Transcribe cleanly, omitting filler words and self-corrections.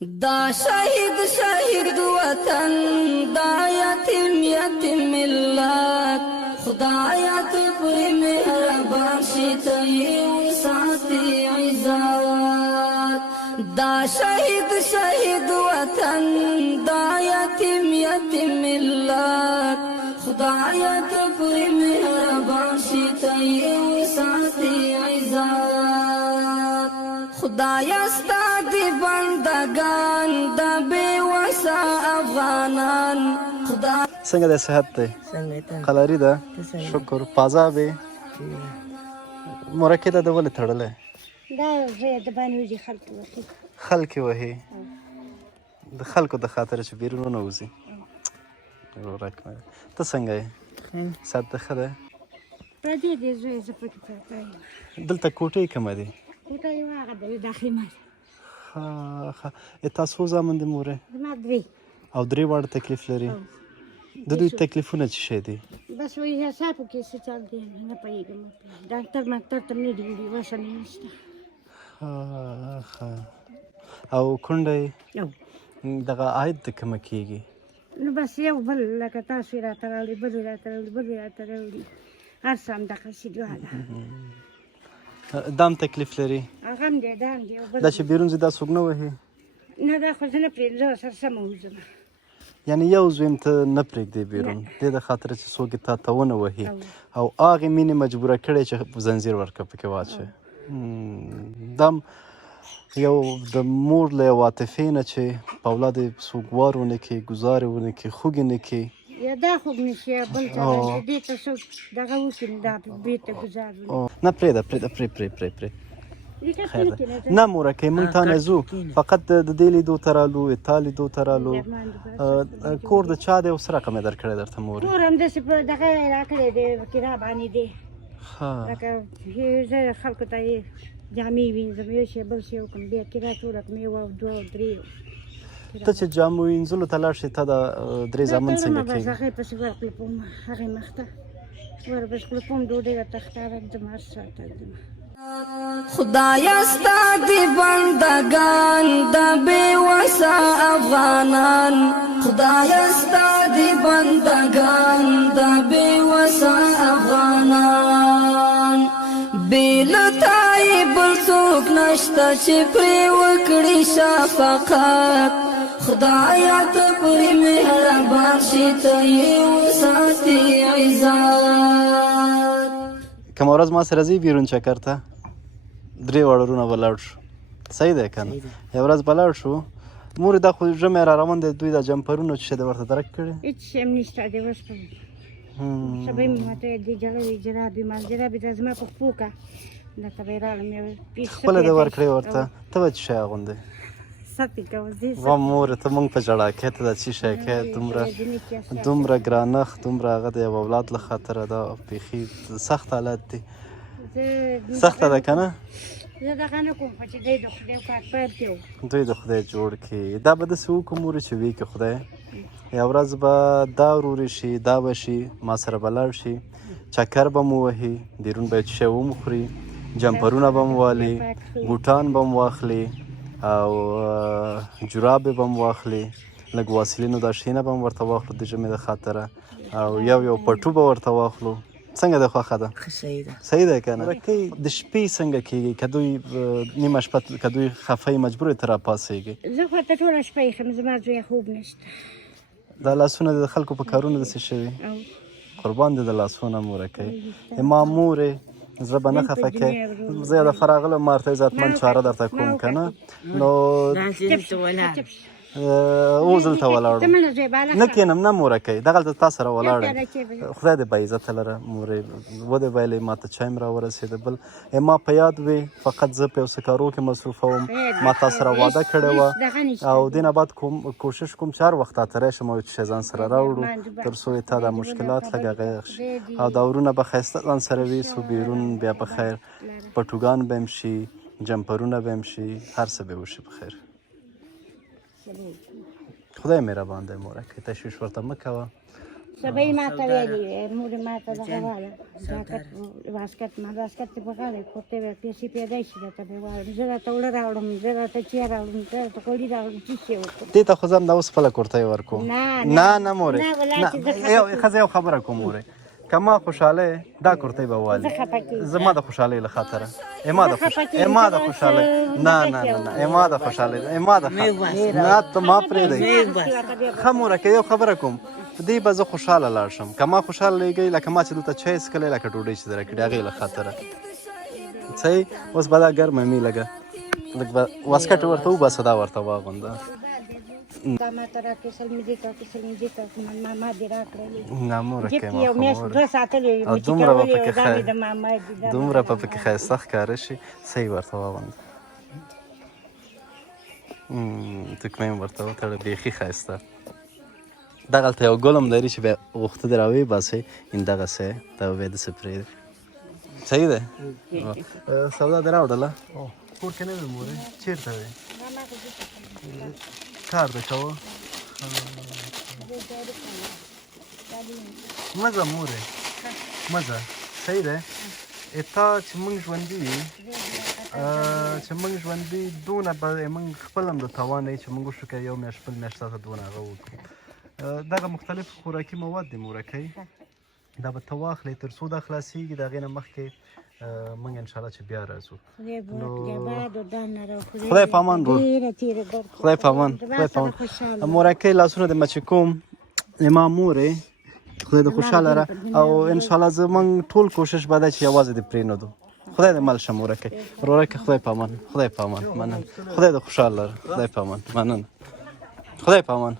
دا شهید وطن دا یتیم ملت خدایا ته پر مهربان شي ته یې ساتي عزت دا شهید وطن دا یتیم ملت خدایا ته پر مهربان شي ته یې ساتي عزت خدایا ستا دی بندگان دا بے وسا افغانان خدا څنګه د صحت دی قلاري ده شکر پازابې مرکه ده د ولې تړلی دا زه د باندې وځي خلک وهي د خلکو د خاطر چې بیرون ونه وځي ورک مې ته څنګه یې صحت دې ښه دی پردې دې زوی زه پکې پرته یم دلته کوټې کومه دي کوټه یې هغه دا خیمه ښه تاسو زامن د مورې زما درې او درې واړه تکلیف لري د دوی تکلیفونه څه شی دي بس وایي حسابو کې څه چل دی نه پوهېږم ډاکټر مکتر ته نه دي وړي وسه مې نشته ښه او کونډه یې یو دغه عاید د کومه کېږي نو بس یو بل لکه تاسو یې راته راوړي بل یې راته راوړي بل یې راته راوړي هر څه همدغسې دواړه دام تکلیف لري هغه هم دی دا هم دی دا چې بیرون ځي دا څوک نه وهي نه دا خو زه نه پرېږدم زه ورسره سمه وځم یعنی یو زویم ته نه پرېږدې بیرون دې د خاطره چې څوک یې تا ته ونه وهي او هغې مینې مجبوره کړې چې زنځیر ورکړه پکې واچوې دام یو د مور له یو عاطفې نه چې په اولاد یې څوک وار ونه کړي ګزار یې ونه کړي خوږ یې نه کړي یا دا خوږ نه شي یا بل ځای دې ته څوک دغه وکړي دا بېرته ګزار نه پرېږده پرې نه مورکۍ موږ تا نه ځو فقط د دې لیدو ته رالو تا لیدو ته رالو کور د چا دی او څه رقم یې درکړی درته مورې کور همداسې په دغه یې راکړی دی کرا باندې دی لکه زه خلکو ته یې جامې وینځم یو شی بل شی وکړم بیا کرا ټوله کړم یو او دوه او درې ته چې جامو وینځلو ته لاړ شې تا د درې زامن څنګه کېږي هغې پسې ورکلپوم هغې مخته ورپسې کلپوم ډوډۍ راته ښکاره کړم هر څه راته کړم خدایا ستا دی بندگان دا بے وسا افغانان خدایا ستا دی بندگان دا بے وسا افغانان بیلتای بل څوک نشته چې پرې وکړي شفقت خدایا ته پرې مهربان شي ته یې وساتي عزت کومه ورځ ما سره ځي بیرون چکر ته درې واړه وروڼه به لاړ شو صحیح دی که نه یوه ورځ به لاړ شو مورې دا خو ژمی را روان دی دوی دا جمپرونه چې دی ورته درک کړي هېڅ شی هم نشته دی اوس په سبا یې مې ماته دی جړلې جرابې مال جرابې دا زما په پښو که درته به یې راوړم یو خپله دې ورکړې ورته ته به څه شی اغوندې سطې کوه وا مورې ته موږ په ژړا کې ته دا څه شی کې دومره ګرانښت دومره هغه د یو اولاد له خاطره دا بیخي سخت حالت دی سخته ده که نه زه دغه نه کوم خو چې دی د خدای پاک پاک دی دوی د خدای جوړ کړي دا به داسې وکړو مورې چې وي که خدای یوه ورځ به دا ورورې شي دا به شي ما سره به لاړ شي چکر به مو وهي بیرون به یې څه شی ومو خوري جمپرونه به مو والي بوټان به مو واخلي او جرابې به مو واخلي لږ واسلینو دا شیونه به مو ورته واخلو د ژمي د خاطره او یو پټو به ورته واخلو څنګه ده خوښه ده صحیح ده که نه رکۍ د شپې څنګه کېږي که دوی نیمه شپه که دوی خفه مجبور یې ته راپاڅېږي زه خو ته ټوله شپه ایښم زما زویه خوب نشته دا لاسونه د خلکو په کارونو داسې شوي قربان دې د لاسونه مورکۍ ما مورې زه به نه خفه کې زه یې د فراغله مارته عزتمند چاره درته کوم که نه نو اوس دلته ولاړم نه کښېنم نه مورکۍ دغلته تا سره ولاړم خدای دې باعزته لره مورې ودې ویلې ما ته چای م راورسېده بل ما په یاد وې فقط زه په یو څه کارو کې مصروفه وم ما تا سره واده کړې وه او دې نه بعد کوشش کوم چې هر وخت راته راشم او چې ځان سره راوړو تر څو یې تا دا مشکلات لږ هغه شي او دا ورونه به ښایسته ځان سره وي څو بیرون بیا په خیر پټوګان به هم شي جمپرونه به هم شي هر څه به وشي په خیر خدای مهربان دی مورکۍ تشویش ورته مه کوه سبعی ما ته ویلي مور ما ته دغه واله جاکټ واسکټ ما واسکټ ته بغاله کوته وې پیسې پیدا شي راته به وایم زه راته وړه راوړم زه راته چی راوړم زه راته کوړی راوړم چې شی وکړم دې ته خو زم دا اوس خپله کورتۍ ورکوم نه مورې نه ولا چې زه ښځه یو خبره کوم مورې که ما خوشحاله دا کورتۍ به والي زه خفه کېږم زما د خوشحالۍ له خاطره اما د خوشحالۍ اما د خوشحالۍ نه ته ما پرېږدئ ښه موره که یو خبره کوم په دې به زه خوشحاله لاړ شم که ما خوشحاله لګئ لکه ما چې دلته چای څښلی لکه ډوډۍ چې در کړې هغې له خاطره صحیح اوس به دا ګرمه مې لږه لږ به واسکټ ورته وباسه دا ورته واغونده دا ما ته راکړې سلمي کا ماما دې راکړلې نه موره جیب کې کې یو میاشت دوه ساتلې او دومره به پکې دا مې د ماما دي دومره به پکې ښایسته ښکاره شي صحیح ورته واغونده تکمه یې ورته وتړه بیخي ښایسته دغلته یو ګل هم لري چې بیا غوښته دې راویباسئ همدغسې دا به بیا داسې پرېږدئ صحیح دی سودا دې راوړله کور کې نه وې مورې چېرته وې کار دې کوه مزه مورې مزه صحیح دی تا چې موږ ژوندي وي چې موږ ژوندي دونه به موږ خپل هم د توان چې موږ وشو که یو میاشت بل میاشت تاته دونه هغه وکړو دغه مختلف خوراکي مواد دي مورکۍ دا به ته واخلې تر څو دا خلاصېږي د هغې نه مخکې موږ انشاءالله چې بیا راځو خدای په امان ورور خدای په امان مورکۍ لاسونه د مچې کوم زما مورې خدای دې خوشحاله را او انشاءالله زموږ ټول کوشش به دی چې یوازې دې پرېنږدو خدای دې مل شه مورکۍ ورورکۍ خدای په امان خدای په امان مننه خدای دې خوشحاله را خدای په امان مننه خدای په امان